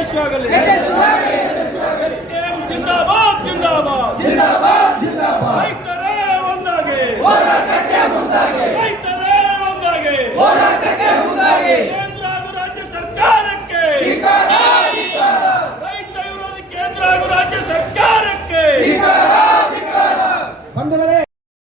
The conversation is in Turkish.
Neden şu ağırlığı? Neden şu ağırlığı? Neden şu ağırlığı? Neden şu ağırlığı? Neden